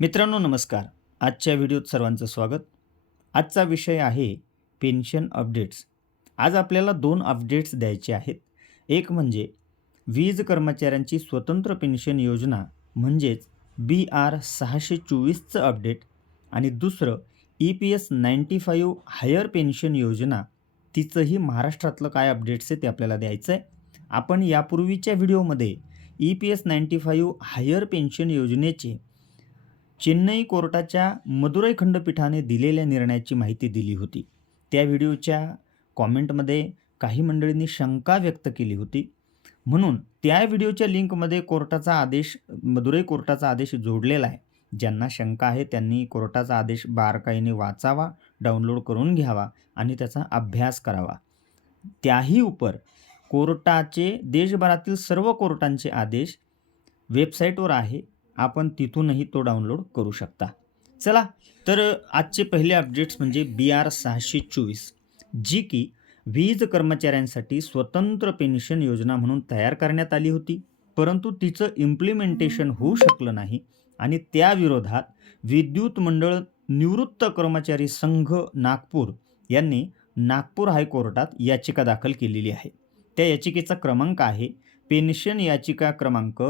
मित्रांनो नमस्कार. आजच्या व्हिडिओत सर्वांचं स्वागत. आजचा विषय आहे पेन्शन अपडेट्स. आज आपल्याला दोन अपडेट्स द्यायचे आहेत. एक म्हणजे वीज कर्मचाऱ्यांची स्वतंत्र पेन्शन योजना म्हणजेच बी आर सहाशे चोवीसचं अपडेट. आणि दुसरं E P S ninety five higher pension योजना तिचंही महाराष्ट्रातलं काय अपडेट्स आहे ते आपल्याला द्यायचं आहे आपण यापूर्वीच्या व्हिडिओमध्ये E P S ninety five higher pension योजनेचे चेन्नई कोर्टाच्या मदुराई खंडपीठाने दिलेल्या निर्णयाची माहिती दिली होती. त्या व्हिडिओच्या कॉमेंटमध्ये काही मंडळींनी शंका व्यक्त केली होती. म्हणून त्या व्हिडिओच्या लिंकमध्ये कोर्टाचा आदेश मदुराई कोर्टाचा आदेश जोडलेला आहे. ज्यांना शंका आहे त्यांनी कोर्टाचा आदेश बारकाईने वाचावा डाउनलोड करून घ्यावा आणि त्याचा अभ्यास करावा. त्याही उपर कोर्टाचे देशभरातील सर्व कोर्टांचे आदेश वेबसाईटवर आहे. आपण तिथूनही तो डाउनलोड करू शकता. चला तर आजचे पहिले अपडेट्स म्हणजे बी आर सहाशे चोवीस. जी की वीज कर्मचाऱ्यांसाठी स्वतंत्र पेन्शन योजना म्हणून तयार करण्यात आली होती. परंतु तिचं इम्प्लिमेंटेशन होऊ शकलं नाही आणि त्याविरोधात विद्युत मंडळ निवृत्त कर्मचारी संघ नागपूर यांनी नागपूर हायकोर्टात याचिका दाखल केलेली आहे. त्या याचिकेचा क्रमांक आहे पेन्शन याचिका क्रमांक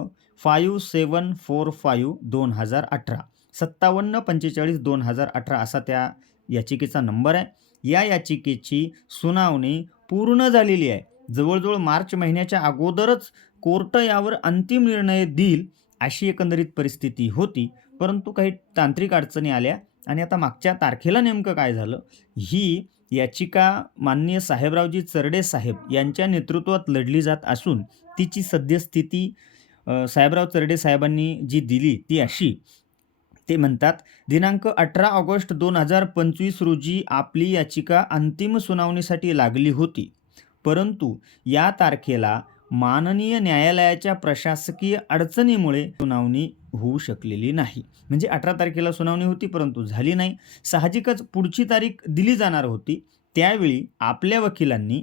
फायू सेवन फोर फायू दोन हजार अठरा सत्तावन्न पंचेचाळीस दोन हजार अठरा असा त्या याचिकेचा नंबर आहे. या याचिकेची सुनावणी पूर्ण झालेली आहे. जवळजवळ मार्च महिन्याच्या अगोदरच कोर्ट यावर अंतिम निर्णय देईल अशी एकंदरीत परिस्थिती होती. परंतु काही तांत्रिक अडचणी आल्या आणि आता मागच्या तारखेला नेमकं काय झालं ही याचिका माननीय साहेबरावजी चरडे साहेब यांच्या नेतृत्वात लढली जात असून तिची सद्यस्थिती साहेबराव चरडे साहेबांनी जी दिली ती अशी. ते म्हणतात दिनांक अठरा ऑगस्ट दोन हजार पंचवीस रोजी आपली याचिका अंतिम सुनावणीसाठी लागली होती. परंतु या तारखेला माननीय न्यायालयाच्या प्रशासकीय अडचणीमुळे सुनावणी होऊ शकलेली नाही. म्हणजे अठरा तारखेला सुनावणी होती परंतु झाली नाही. साहजिकच पुढची तारीख दिली जाणार होती. त्यावेळी आपल्या वकिलांनी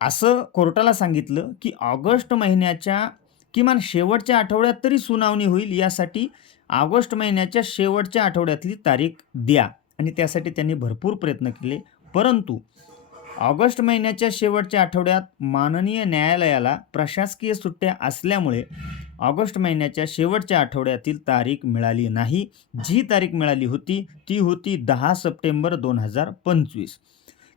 असं कोर्टाला सांगितलं की ऑगस्ट महिन्याच्या किमान शेवटच्या आठवड्यात तरी सुनावणी होईल. यासाठी ऑगस्ट महिन्याच्या शेवटच्या आठवड्यातली तारीख द्या. आणि त्यासाठी त्यांनी भरपूर प्रयत्न केले. परंतु ऑगस्ट महिन्याच्या शेवटच्या आठवड्यात माननीय न्यायालयाला प्रशासकीय सुट्ट्या असल्यामुळे ऑगस्ट महिन्याच्या शेवटच्या आठवड्यातील तारीख मिळाली नाही. जी तारीख मिळाली होती ती होती दहा सप्टेंबर दोन हजार पंचवीस.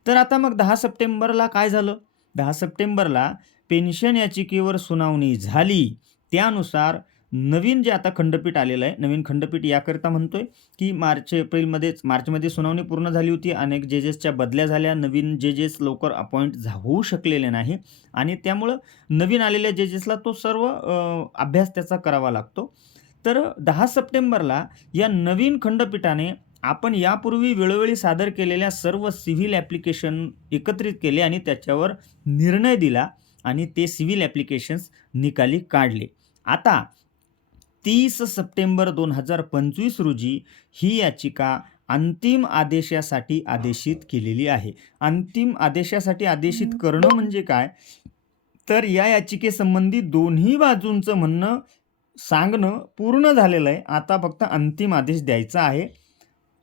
तर आता मग दहा सप्टेंबरला काय झालं? दहा सप्टेंबरला पेन्शन याचिकेवर सुनावणी झाली. त्यानुसार नवीन जे आता खंडपीठ आलेलं आहे नवीन खंडपीठ याकरिता म्हणतोय की मार्च एप्रिलमध्येच मार्चमध्ये सुनावणी पूर्ण झाली होती अनेक जजेसच्या बदल्या झाल्या नवीन जजेस लवकर अपॉइंट झा होऊ शकलेले नाही आणि त्यामुळं नवीन आलेल्या जजेसला तो सर्व अभ्यास त्याचा करावा लागतो. तर दहा सप्टेंबरला या नवीन खंडपीठाने आपण यापूर्वी वेळोवेळी सादर केलेल्या सर्व सिव्हिल ॲप्लिकेशन एकत्रित केले आणि त्याच्यावर निर्णय दिला आणि ते सिव्हिल ॲप्लिकेशन्स निकाली काढले. आता तीस सप्टेंबर दोन हजार पंचवीस रोजी ही याचिका अंतिम आदेशासाठी आदेशित केलेली आहे. अंतिम आदेशासाठी आदेशित करणं म्हणजे काय? तर या याचिकेसंबंधी दोन्ही बाजूंचं म्हणणं सांगणं पूर्ण झालेलं आहे. आता फक्त अंतिम आदेश द्यायचा आहे.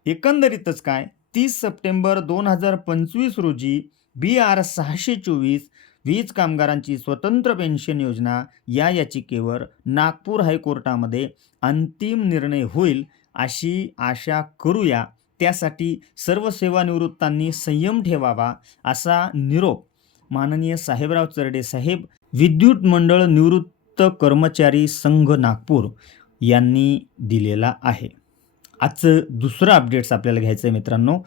एकंदरीतच काय? तीस सप्टेंबर दोन हजार पंचवीस रोजी बी आर सहाशे चोवीस वीज कामगारांची स्वतंत्र पेन्शन योजना या याचिकेवर नागपूर हायकोर्टामध्ये अंतिम निर्णय होईल अशी आशा करूया. त्यासाठी सर्व सेवानिवृत्तांनी संयम ठेवावा असा निरोप माननीय साहेबराव चरडे साहेब विद्युत मंडळ निवृत्त कर्मचारी संघ नागपूर यांनी दिलेला आहे. आजचं दुसरं अपडेट्स आपल्याला घ्यायचं आहे मित्रांनो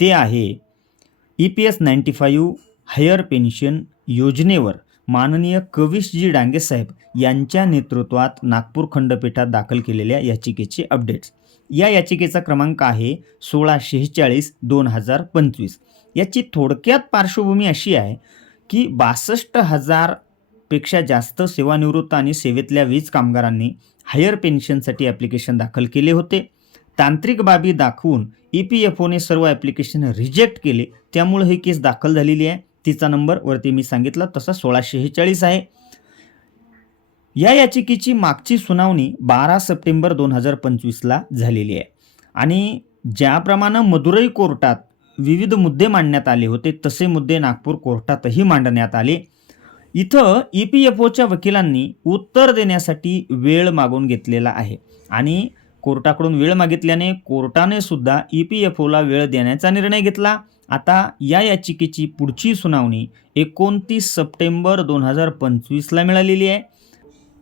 ते आहे E P S ninety five higher pension योजनेवर माननीय कविशजी डांगे साहेब यांच्या नेतृत्वात नागपूर खंडपीठात दाखल केलेल्या याचिकेचे अपडेट्स. या याचिकेचा क्रमांक आहे सोळा शेहेचाळीस दोन हजार पंचवीस. याची थोडक्यात पार्श्वभूमी अशी आहे की बासष्ट हजारपेक्षा जास्त सेवानिवृत्त आणि सेवेतल्या वीज कामगारांनी हायर पेन्शनसाठी ॲप्लिकेशन दाखल केले होते. तांत्रिक बाबी दाखवून ई पी एफ ओने सर्व ॲप्लिकेशन रिजेक्ट केले. त्यामुळे ही केस दाखल झालेली आहे. तिचा नंबर वरती मी सांगितला तसा सोळाशे शेहेचाळीस आहे. या याचिकेची मागची सुनावणी बारा सप्टेंबर दोन हजार पंचवीसला झालेली आहे. आणि ज्याप्रमाणे मदुरई कोर्टात विविध मुद्दे मांडण्यात आले होते तसे मुद्दे नागपूर कोर्टातही मांडण्यात आले. इथं ई पी एफ ओच्या वकिलांनी उत्तर देण्यासाठी वेळ मागून घेतलेला आहे. आणि कोर्टाकडून वेळ मागितल्याने कोर्टाने सुद्धा ई पी एफ ओला वेळ देण्याचा निर्णय घेतला. आता या याचिकेची पुढची सुनावणी एकोणतीस सप्टेंबर दोन हजार पंचवीसला मिळालेली आहे.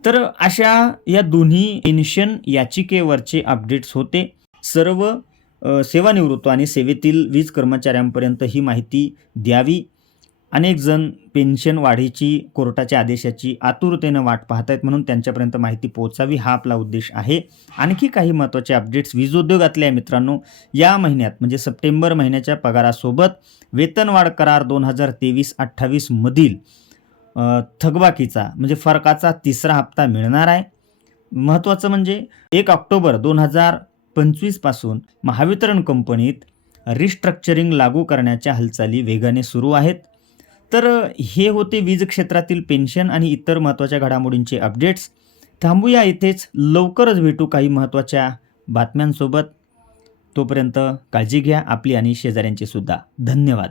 तर अशा या दोन्ही पेन्शन याचिकेवरचे अपडेट्स होते. सर्व सेवानिवृत्त आणि सेवेतील वीज कर्मचाऱ्यांपर्यंत ही माहिती द्यावी. अनेकजण पेन्शन वाढीची कोर्टाच्या आदेशाची आतुरतेनं वाट पाहत आहेत म्हणून त्यांच्यापर्यंत माहिती पोहोचावी हा आपला उद्देश आहे. आणखी काही महत्त्वाचे अपडेट्स वीज उद्योगातल्या मित्रांनो. या महिन्यात म्हणजे सप्टेंबर महिन्याच्या पगारासोबत वेतनवाढ करार दोन हजार तेवीस अठ्ठावीसमधील थकबाकीचा म्हणजे फरकाचा तिसरा हप्ता मिळणार आहे. महत्त्वाचं म्हणजे एक ऑक्टोबर दोन हजार पंचवीसपासून महावितरण कंपनीत रिस्ट्रक्चरिंग लागू करण्याच्या हालचाली वेगाने सुरू आहेत. तर हे होते वीज क्षेत्रातील पेन्शन आणि इतर महत्त्वाच्या घडामोडींचे अपडेट्स. थांबूया इथेच. लवकरच भेटू काही महत्त्वाच्या बातम्यांसोबत. तोपर्यंत काळजी घ्या. आपली आणि शेजाऱ्यांची सुद्धा. धन्यवाद.